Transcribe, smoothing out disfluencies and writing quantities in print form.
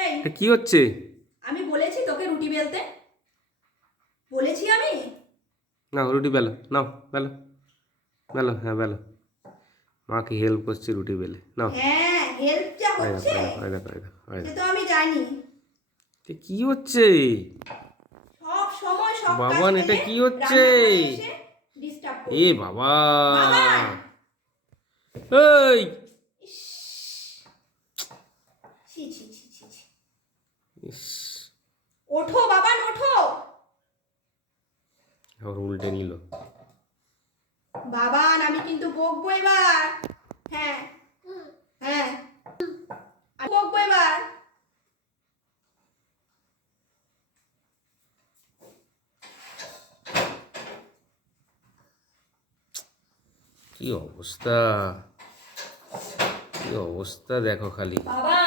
এই এটা কি হচ্ছে? আমি বলেছি তোকে রুটি বেলতে, বলেছি আমি। নাও রুটি বেলো, নাও বেলো, বেলো, হ্যাঁ বেলো। মাকে হেল্প করছি রুটি বেলে, নাও। হ্যাঁ, হেল্প যা ওই দেখো, হচ্ছে ওই দেখো, ওই দেখো, ওই দেখো, ওই সে দেখো। তো আমি জানি। এটা কি হচ্ছে? সব সময় সব কাজ বাবান, এটা ফেলে কি হচ্ছে? রান্নাঘরে এসে ডিস্টার্ব এ করবে। বাবা! বাবান, এই! ইস, ছি ছি ছি ছি ছি। ইস! ওঠো বাবান, ওঠো। আবার উল্টে নিল। বাবান, আমি কিন্তু বকবো এবার। হ্যাঁ, হ্যাঁ, আমি বকবো এবার। কি অবস্থা! কি অবস্থা দেখো খালি। বাবা